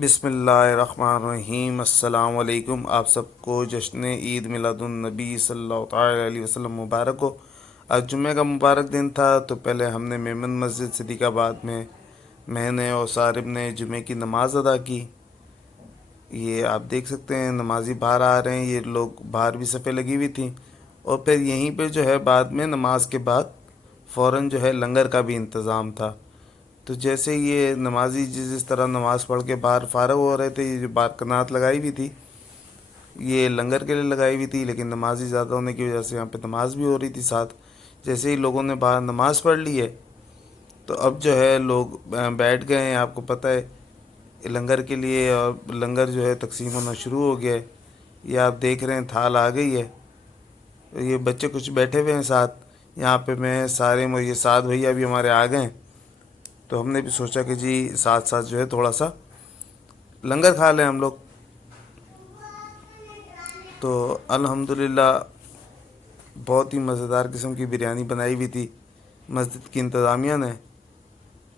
بسم اللہ الرحمن الرحیم۔ السلام علیکم۔ آپ سب کو جشن عید میلاد النبی صلی اللہ تعالی علیہ وسلم مبارک ہو۔ آج جمعہ کا مبارک دن تھا، تو پہلے ہم نے میمن مسجد صدیق آباد میں نے اور صارب نے جمعہ کی نماز ادا کی۔ یہ آپ دیکھ سکتے ہیں نمازی باہر آ رہے ہیں، یہ لوگ باہر بھی صفیں لگی ہوئی تھیں، اور پھر یہیں پہ جو ہے بعد میں نماز کے بعد فوراً جو ہے لنگر کا بھی انتظام تھا۔ تو جیسے یہ نمازی جس طرح نماز پڑھ کے باہر فارغ ہو رہے تھے، یہ جو بارکنات لگائی ہوئی تھی یہ لنگر کے لیے لگائی ہوئی تھی، لیکن نمازی زیادہ ہونے کی وجہ سے یہاں پہ نماز بھی ہو رہی تھی ساتھ۔ جیسے ہی لوگوں نے باہر نماز پڑھ لی ہے تو اب جو ہے لوگ بیٹھ گئے ہیں، آپ کو پتہ ہے لنگر کے لیے، اور لنگر جو ہے تقسیم ہونا شروع ہو گیا ہے۔ یہ آپ دیکھ رہے ہیں تھال آ گئی ہے، یہ بچے کچھ بیٹھے ہوئے ہیں ساتھ یہاں پہ، میں سارے یہ ساتھ بھیا بھی ہمارے آ گئے ہیں، تو ہم نے بھی سوچا کہ جی ساتھ ساتھ جو ہے تھوڑا سا لنگر کھا لیں ہم لوگ۔ تو الحمدللہ بہت ہی مزیدار قسم کی بریانی بنائی ہوئی تھی مسجد کی انتظامیہ نے،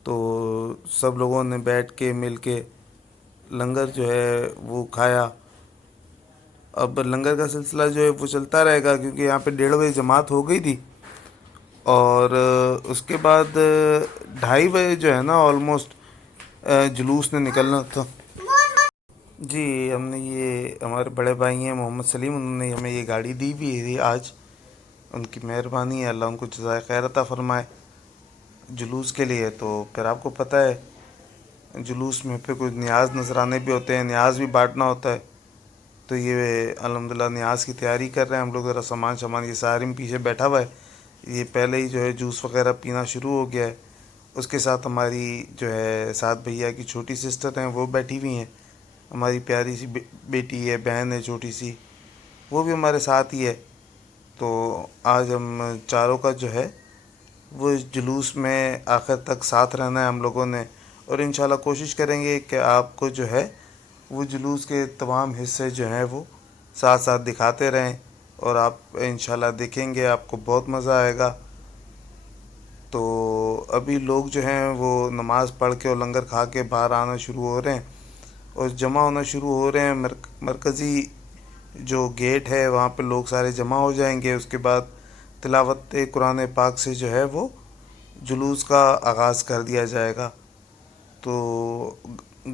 تو سب لوگوں نے بیٹھ کے مل کے لنگر جو ہے وہ کھایا۔ اب لنگر کا سلسلہ جو ہے وہ چلتا رہے گا، کیونکہ یہاں پہ 1:30 بجے جماعت ہو گئی تھی، اور اس کے بعد 2:30 بجے جو ہے نا آلموسٹ جلوس نے نکلنا تھا۔ جی ہم نے یہ ہمارے بڑے بھائی ہیں محمد سلیم، انہوں نے ہمیں یہ گاڑی دی بھی تھی آج، ان کی مہربانی ہے، اللہ ان کو جزائے خیر عطا فرمائے جلوس کے لیے۔ تو پھر آپ کو پتہ ہے جلوس میں پھر کچھ نیاز نذرانے بھی ہوتے ہیں، نیاز بھی بانٹنا ہوتا ہے، تو یہ الحمدللہ نیاز کی تیاری کر رہے ہیں ہم لوگ، ذرا سامان یہ سارم پیچھے بیٹھا ہوا ہے، یہ پہلے ہی جو ہے جوس وغیرہ پینا شروع ہو گیا ہے۔ اس کے ساتھ ہماری جو ہے سعد بھیا کی چھوٹی سسٹر ہیں وہ بیٹھی ہوئی ہیں، ہماری پیاری سی بیٹی ہے، بہن ہے چھوٹی سی، وہ بھی ہمارے ساتھ ہی ہے۔ تو آج ہم چاروں کا جو ہے وہ اس جلوس میں آخر تک ساتھ رہنا ہے ہم لوگوں نے، اور انشاءاللہ کوشش کریں گے کہ آپ کو جو ہے وہ جلوس کے تمام حصے جو ہیں وہ ساتھ ساتھ دکھاتے رہیں، اور آپ انشاءاللہ دیکھیں گے، آپ کو بہت مزہ آئے گا۔ تو ابھی لوگ جو ہیں وہ نماز پڑھ کے اور لنگر کھا کے باہر آنا شروع ہو رہے ہیں اور جمع ہونا شروع ہو رہے ہیں۔ مرکزی جو گیٹ ہے وہاں پہ لوگ سارے جمع ہو جائیں گے، اس کے بعد تلاوت قرآن پاک سے جو ہے وہ جلوس کا آغاز کر دیا جائے گا۔ تو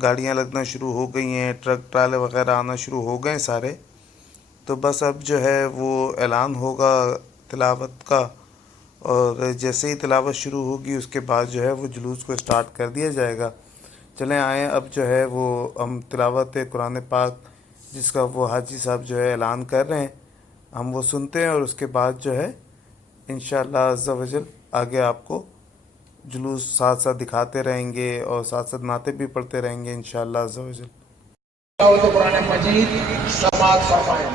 گاڑیاں لگنا شروع ہو گئی ہیں، ٹرک ٹرالے وغیرہ آنا شروع ہو گئے ہیں سارے، تو بس اب جو ہے وہ اعلان ہوگا تلاوت کا، اور جیسے ہی تلاوت شروع ہوگی اس کے بعد جو ہے وہ جلوس کو اسٹارٹ کر دیا جائے گا۔ چلیں آئیں اب جو ہے وہ ہم تلاوت قرآن پاک جس کا وہ حاجی صاحب جو ہے اعلان کر رہے ہیں ہم وہ سنتے ہیں، اور اس کے بعد جو ہے انشاءاللہ عز و جل آگے آپ کو جلوس ساتھ ساتھ دکھاتے رہیں گے، اور ساتھ ساتھ نعتیں بھی پڑھتے رہیں گے انشاءاللہ عز و جل۔ قرآن مجید سماعت فرمائیں۔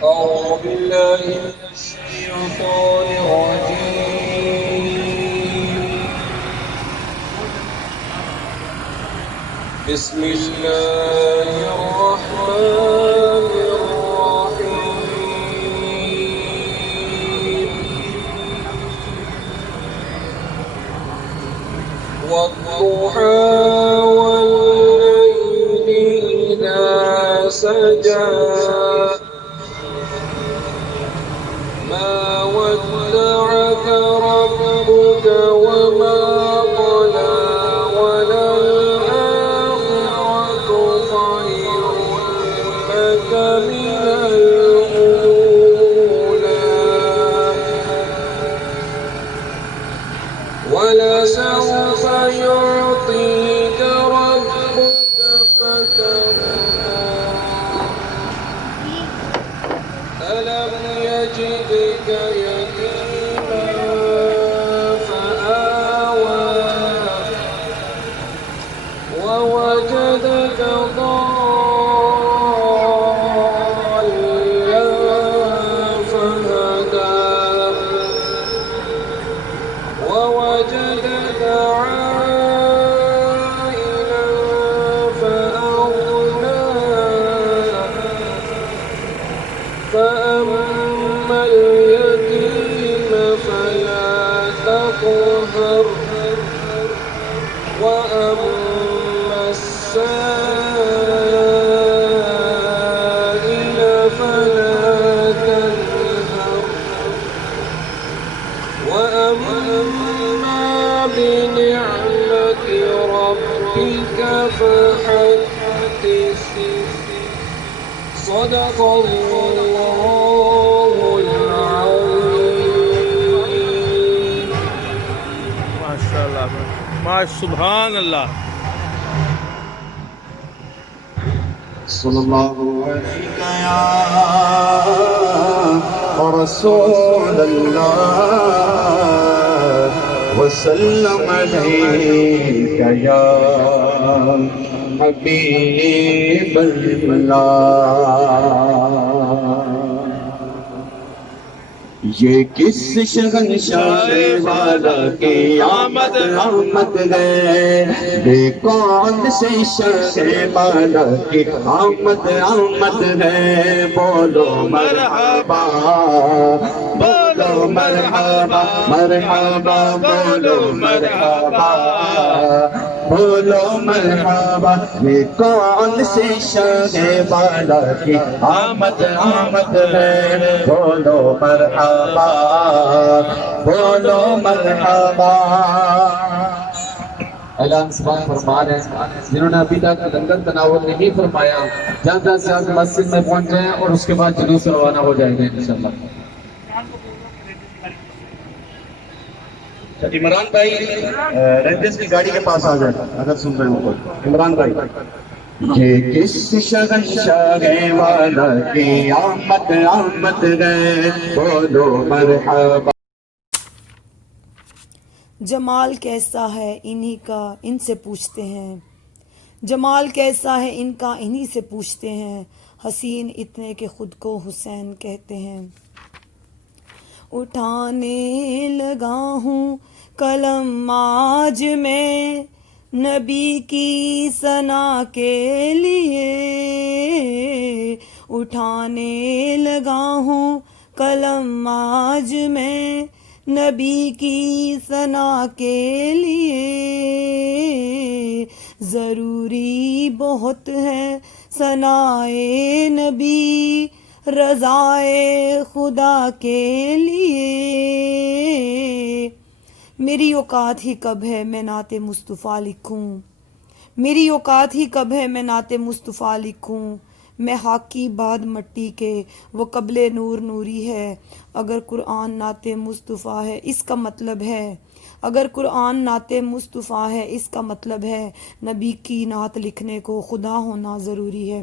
أعوذ بالله من الشيطان الرجيم، بسم الله الرحمن الرحيم، والضحى والليل إذا سجى ما ودعك ربك وما قلى وللآخرة خير لك من الأولى ولسوف يعطيك ربك فترضى ألم يجدك يتيما فآوى ووجدك ضالا فهدى ووجدك عائلا وأما السائل فلا تنهر وأما بنعمة ربك فحدث صدق الله العظيم. ماشاء اللہ سبحان اللہ. صلی اللہ علیہ یا رسول اللہ وسلم علیک یا حبیب اللہ. یہ کس شہنشاہ والا کی آمد ہے، یہ کون سے شاہ والا کی آمد ہے. بولو مرحبا بولو مرحبا مرحبا بولو مرحبا بولو مرحبا. یہ کون سے شاہ والا کی آمد ہے. بولو مرحبا بولو مرحبا. اعلان سبحان فرما رہے ہیں جنہوں نے ابھی تک لنگر تناول نہیں فرمایا جلد سے جلد مسجد میں پہنچ جائیں اور اس کے بعد جلوس روانہ ہو جائیں گے انشاءاللہ. عمران بھائی رینجرز کی گاڑی کے پاس آ جائیں اگر سن رہے ہوں تو. عمران بھائی یہ کس شہنشاہ والا کی آمد ہے. بولو مرحبا. جمال کیسا ہے انہی کا ان سے پوچھتے ہیں، جمال کیسا ہے ان کا انہی سے پوچھتے ہیں. حسین اتنے کہ خود کو حسین کہتے ہیں. اٹھانے لگا ہوں قلم آج میں نبی کی ثنا کے لیے. اٹھانے لگا ہوں قلم آج میں نبی کی ثنا کے لیے. ضروری بہت ہے ثنائے نبی رضائے خدا کے لیے. میری اوقات ہی کب ہے میں نعت مصطفیٰ لکھوں، میری اوقات ہی کب ہے میں نعت مصطفیٰ لکھوں. میں حاکی بعد مٹی کے وہ قبل نور نوری ہے. اگر قرآن نعت مصطفیٰ ہے اس کا مطلب ہے، اگر قرآن نعت مصطفیٰ ہے اس کا مطلب ہے نبی کی نعت لکھنے کو خدا ہونا ضروری ہے.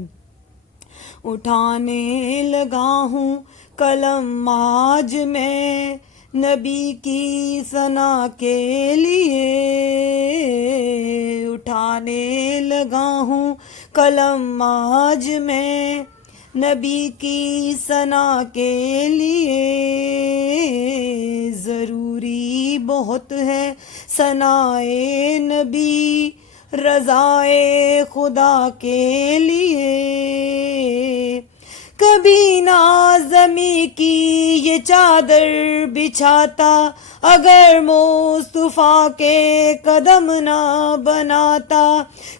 اٹھانے لگا ہوں قلم آج میں نبی کی ثنا کے لیے. اٹھانے لگا ہوں قلم آج میں نبی کی ثنا کے لیے. ضروری بہت ہے ثنائے نبی رضائے خدا کے لیے. کبھی نازمی کی یہ چادر بچھاتا اگر مصطفیٰ کے قدم نہ بناتا.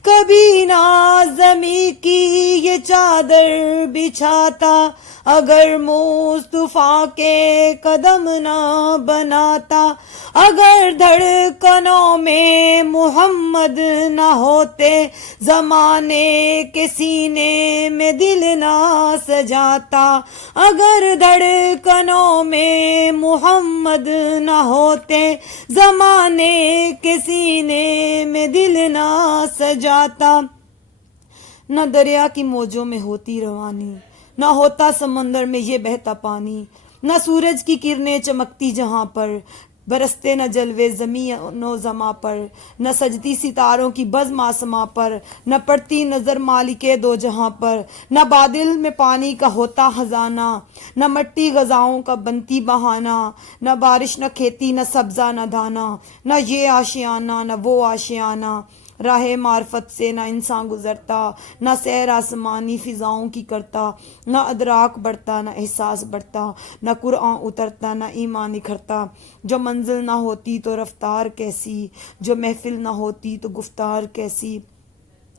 کبھی نازمی کی یہ چادر بچھاتا اگر مصطفیٰ کے قدم نہ بناتا. اگر دھڑکنوں میں محمد نہ ہوتے زمانے کے سینے میں دل نہ سجاتا. اگر دھڑکنوں میں محمد نہ ہوتے زمانے کے سینے میں دل نہ سجاتا. نہ دریا کی موجوں میں ہوتی روانی، نہ ہوتا سمندر میں یہ بہتا پانی. نہ سورج کی کرنیں چمکتی جہاں پر، برستے نہ جلوے زمین و زماں پر. نہ سجتی ستاروں کی بزم آسماں پر، نہ پڑتی نظر مالک دو جہاں پر. نہ بادل میں پانی کا ہوتا خزانہ، نہ مٹی غذاؤں کا بنتی بہانہ. نہ بارش نہ کھیتی نہ سبزہ نہ دانا، نہ یہ آشیانہ نہ وہ آشیانہ. راہ معرفت سے نہ انسان گزرتا، نہ سیر آسمانی فضاؤں کی کرتا، نہ ادراک بڑھتا، نہ احساس بڑھتا، نہ قرآن اترتا، نہ ایمان نکھرتا۔ جو منزل نہ ہوتی تو رفتار کیسی، جو محفل نہ ہوتی تو گفتار کیسی۔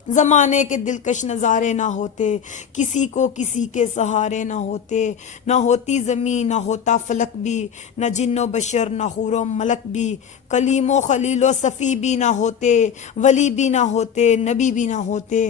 زمانے کے دلکش نظارے نہ ہوتے، کسی کو کسی کے سہارے نہ ہوتے، نہ ہوتی زمین، نہ ہوتا فلک بھی، نہ جن و بشر، نہ حور و ملک بھی، کلیم و خلیل و صفی بھی نہ ہوتے، ولی بھی نہ ہوتے، نبی بھی نہ ہوتے،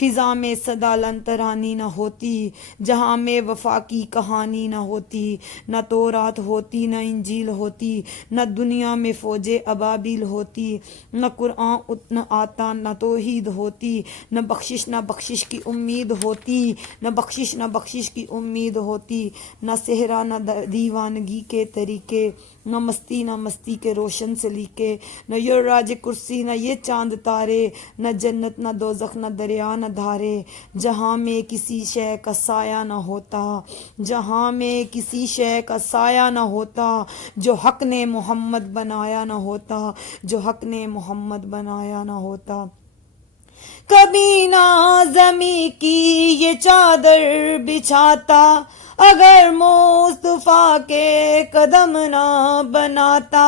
فضا میں صدا لنترانی نہ ہوتی، جہاں میں وفا کی کہانی نہ ہوتی، نہ تورات ہوتی، نہ انجیل ہوتی، نہ دنیا میں فوج ابابیل ہوتی، نہ قرآن نہ آتا، نہ توحید ہوتی، نہ بخشش کی امید ہوتی، نہ بخشش کی امید ہوتی، نہ صحرا نہ دیوانگی کے طریقے، نہ مستی کے روشن سلیقے، نہ یہ راج کرسی، نہ یہ چاند تارے، نہ جنت نہ دوزخ، نہ دریا نہ دھارے، جہاں میں کسی شے کا سایہ نہ ہوتا، جہاں میں کسی شے کا سایہ نہ ہوتا، جو حق نے محمد بنایا نہ ہوتا، جو حق نے محمد بنایا نہ ہوتا۔ کبھی نہ زمیں کی یہ چادر بچھاتا، اگر مصطفیٰ کے قدم نہ بناتا،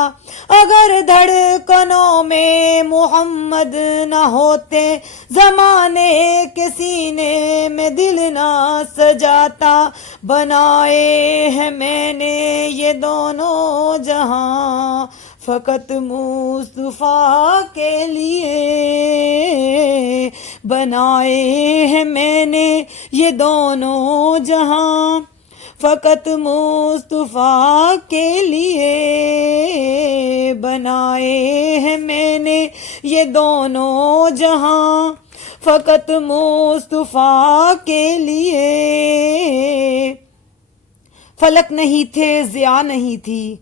اگر دھڑکنوں میں محمد نہ ہوتے، زمانے کے سینے میں دل نہ سجاتا۔ بنائے ہیں میں نے یہ دونوں جہاں، فقط مصطفیٰ کے لیے، بنائے ہیں میں نے یہ دونوں جہاں، فقط مصطفیٰ کے لیے، بنائے ہیں میں نے یہ دونوں جہاں، فقط مصطفیٰ کے لیے۔ فلک نہیں تھے، ضیاء نہیں تھی،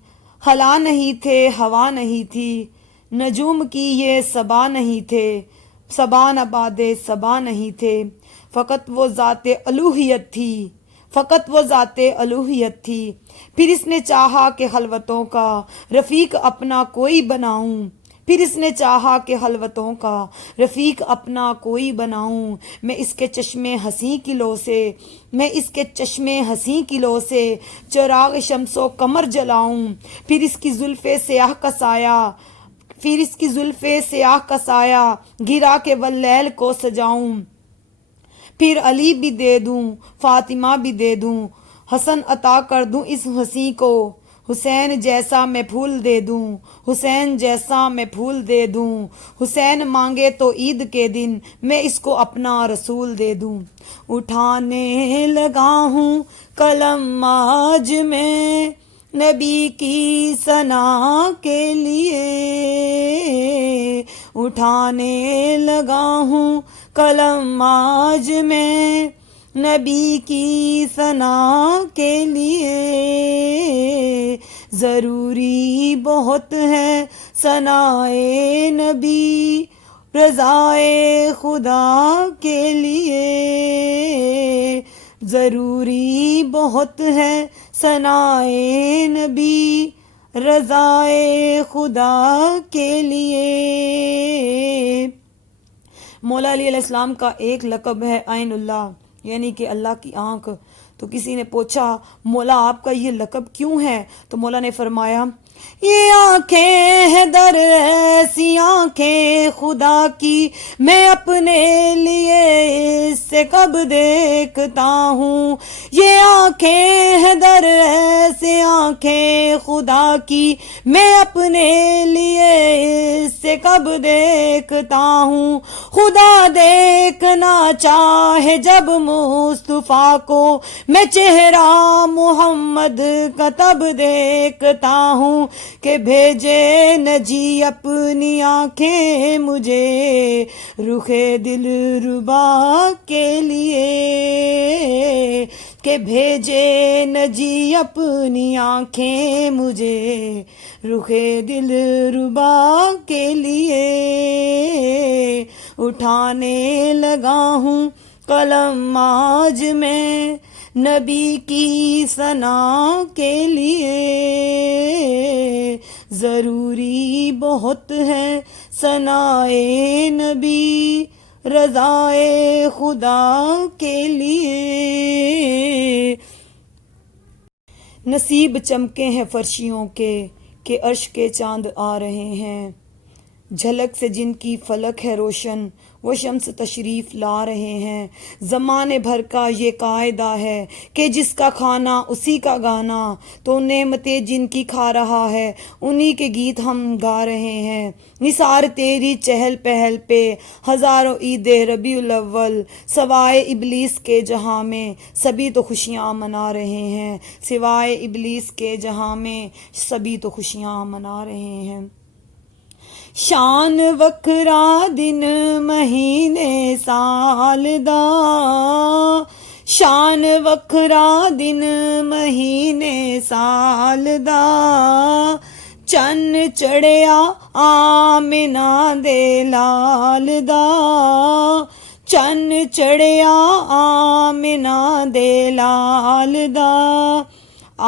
خلا نہیں تھے، ہوا نہیں تھی، نجوم کی یہ صبا نہیں تھے، صبا نباد صبا نہیں تھے، فقط وہ ذات الوہیت تھی، فقط وہ ذات الوہیت تھی۔ پھر اس نے چاہا کہ خلوتوں کا رفیق اپنا کوئی بناؤں، پھر اس نے چاہا کہ خلوتوں کا رفیق اپنا کوئی بناؤں، میں اس کے چشمے حسیں کی لو سے، میں اس کے چشمے حسیں کی لو سے چراغ شمس و قمر جلاؤں، پھر اس کی زلف سیاہ کا سایہ، پھر اس کی زلف سیاہ کا سایہ گرا کے واللیل کو سجاؤں، پھر علی بھی دے دوں، فاطمہ بھی دے دوں، حسن عطا کر دوں اس حسیں کو، حسین جیسا میں پھول دے دوں، حسین جیسا میں پھول دے دوں، حسین مانگے تو عید کے دن میں اس کو اپنا رسول دے دوں۔ اٹھانے لگا ہوں قلم آج میں نبی کی ثنا کے لیے، اٹھانے لگا ہوں قلم آج میں نبی کی ثنا کے لیے، ضروری بہت ہے ثنائے نبی رضائے خدا کے لیے، ضروری بہت ہے ثنائے نبی رضائے خدا کے لیے۔ مولا علی علیہ السلام کا ایک لقب ہے عین اللہ، یعنی کہ اللہ کی آنکھ۔ تو کسی نے پوچھا مولا آپ کا یہ لقب کیوں ہے؟ تو مولا نے فرمایا یہ آنکھیں ہیں در ایسی آنکھیں خدا کی، میں اپنے لیے اس سے کب دیکھتا ہوں، یہ آنکھیں ہیں در ایسی آنکھیں خدا کی، میں اپنے لیے اس سے کب دیکھتا ہوں، خدا دیکھنا چاہے جب مصطفیٰ کو، میں چہرہ محمد کا تب دیکھتا ہوں، کہ بھیجے نجی اپنی آنکھیں مجھے رخ دل ربا کے لیے، کہ بھیجے نجی اپنی آنکھیں مجھے رخ دل ربا کے لیے، اٹھانے لگا ہوں قلم آج میں نبی کی ثنا کے لیے، ضروری بہت ہے ثنائے نبی رضائے خدا کے لیے. نصیب چمکے ہیں فرشیوں کے کہ عرش کے چاند آ رہے ہیں. جھلک سے جن کی فلک ہے روشن وہ شمس تشریف لا رہے ہیں. زمانے بھر کا یہ قاعدہ ہے کہ جس کا کھانا اسی کا گانا. تو نعمتیں جن کی کھا رہا ہے انہی کے گیت ہم گا رہے ہیں. نثار تیری چہل پہل پہ ہزاروں عید ربیع الاول. سوائے ابلیس کے جہاں میں سبھی تو خوشیاں منا رہے ہیں. سوائے ابلیس کے جہاں میں سبھی تو خوشیاں منا رہے ہیں. شان وکھرا دن مہینے سال دا. شان وکھرا دن مہینے سال دا. چن چڑھیا آمنہ دے لال دا. چن چڑھیا آمنہ دے لال دا.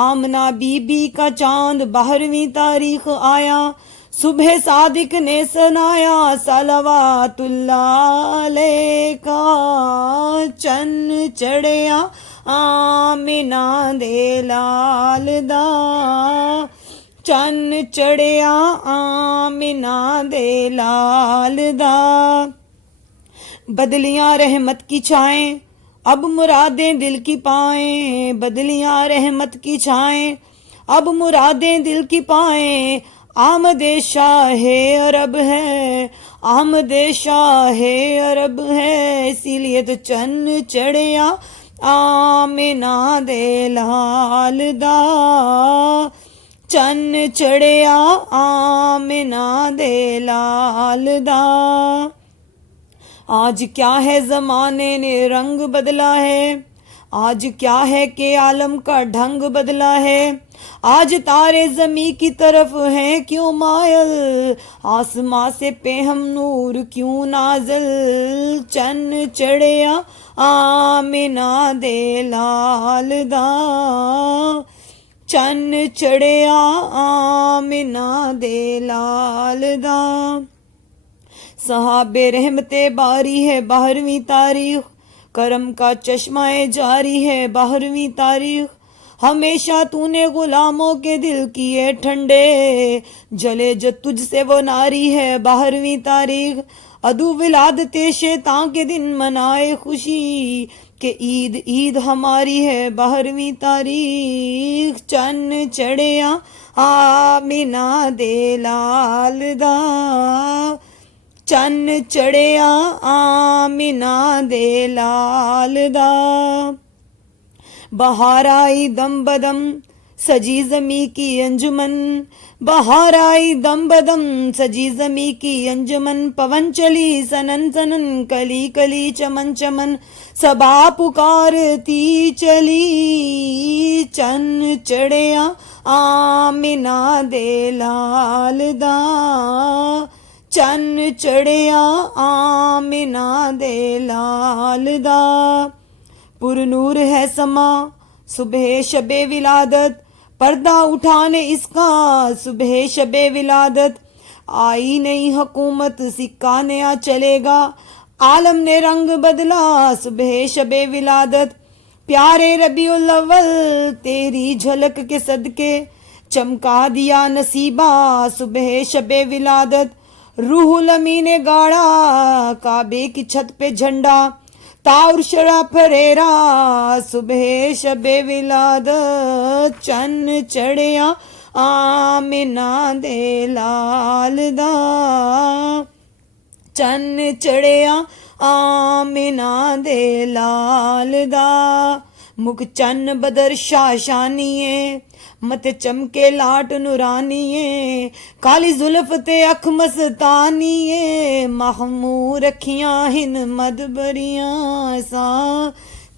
آمنہ بی بی کا چاند 12ویں تاریخ آیا. صبح صادق نے سنایا صلوات اللہ علیکہ. چن چڑھیا آمنہ دے لال دا. چن چڑھیا آمنہ دے لال دا. بدلیاں رحمت کی چھائیں اب مرادیں دل کی پائیں. بدلیاں رحمت کی چھائیں اب مرادیں دل کی پائیں. آمد شاہ عرب ہے. آمد شاہ عرب ہے. اسی لیے تو چن چڑھیا آمنہ دے لال دا. چن چڑھیا آمنہ دے لال دا. آج کیا ہے زمانے نے رنگ بدلا ہے. آج کیا ہے کہ عالم کا ڈھنگ بدلا ہے. آج تارے زمیں کی طرف ہیں کیوں مائل. آسماں سے پہ ہم نور کیوں نازل. چن چڑھیا آمنہ دے لال دا. چن چڑھیا آمنہ دے لال دا. صحاب رحمت باری ہے 12ویں تاریخ. کرم کا چشمہ جاری ہے 12ویں تاریخ. ہمیشہ تو نے غلاموں کے دل کیے ٹھنڈے. جلے جو تجھ سے وہ ناری ہے 12ویں تاریخ. عدو ولادت شیطان کے دن منائے خوشی کہ عید عید ہماری ہے 12ویں تاریخ. چن چڑھیا آمنہ دے لال دا. چن چڑھیا آمنہ دے لال دا. بہار آئی دم بدم سجی زمیں کی انجمن. بہار آئی دم بدم سجی زمیں کی انجمن. پون چلی سنن سنن کلی کلی چمن چمن. صبا پکارتی چلی. چن چڑھیا آمنہ دے لال دا. چن چڑھیا آمنہ دے لال دا. پر نور ہے سما صبح شب ولادت. پردہ اٹھانے اس کا صبح شب ولادت. آئی نئی حکومت سکہ نیا چلے گا. عالم نے رنگ بدلا صبح شب ولادت. پیارے ربیع الاول تیری جھلک کے صدقے چمکا دیا نصیبہ صبح شب ولادت. روح الامین نے گاڑا کعبے کی چھت پہ جھنڈا. تاور شرا پھریرا صبح شب ولادت. چن چڑھیا آمنہ دے لال دا. چن چڑھیا آمنہ دے لال دا. مکھ چن بدر شاشانیے مت چمکے لاٹ نورانیے. کالی زلف تے اکھ مستانیے. محمور رکھیاں ہن مدبریاں سا.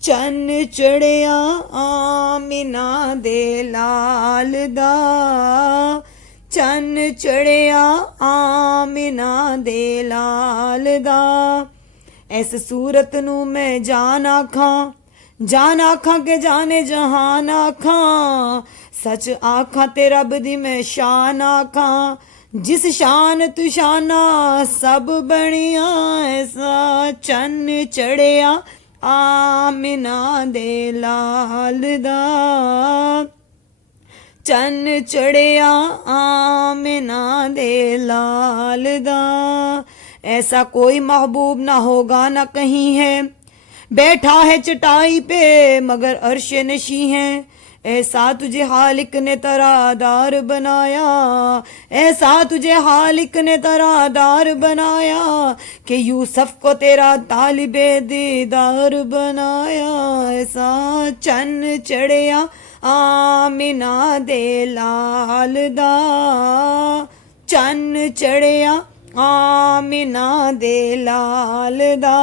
چن چڑھیا آمنہ دے لال دا. چن چڑھیا آمنہ دے لال دا. ایس صورت نو میں جان آکھاں. جان آکھاں کہ جانے جہان آکھاں. سچ آکھاں تے رب دی میں شان آکھاں. جس شان تو شانہ سب بنیا ایسا چن چڑھیا آمنہ دے لال دا چن چڑھیا آمنہ دے لال دا ایسا کوئی محبوب نہ ہوگا نہ کہیں ہے بیٹھا ہے چٹائی پہ مگر عرش نشیں ہے ایسا تجھے خالق نے ترادار بنایا ایسا تجھے خالق نے ترادار بنایا کہ یوسف کو تیرا طالب دیدار بنایا ایسا چن چڑھیا آمنہ دے لال دا چن چڑھیا آمنہ دے لال دا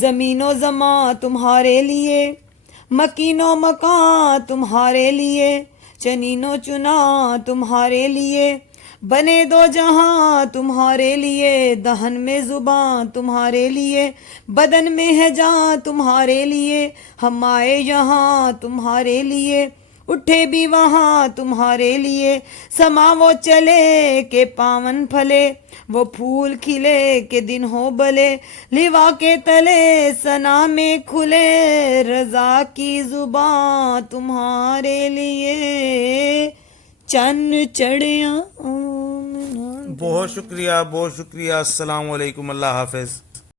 زمین و زمان تمہارے لیے مکین و مکان تمہارے لیے چنین و چنا تمہارے لیے بنے دو جہاں تمہارے لیے دہن میں زبان تمہارے لیے بدن میں ہے جان تمہارے لیے ہم آئے یہاں تمہارے لیے اٹھے بھی وہاں تمہارے لیے سما وہ چلے کہ پاون پھلے وہ پھول کھلے کہ دن ہو بلے لیوا کے تلے سنا میں کھلے رضا کی زبان تمہارے لیے چن چڑھیا بہت شکریہ السلام علیکم، اللہ حافظ.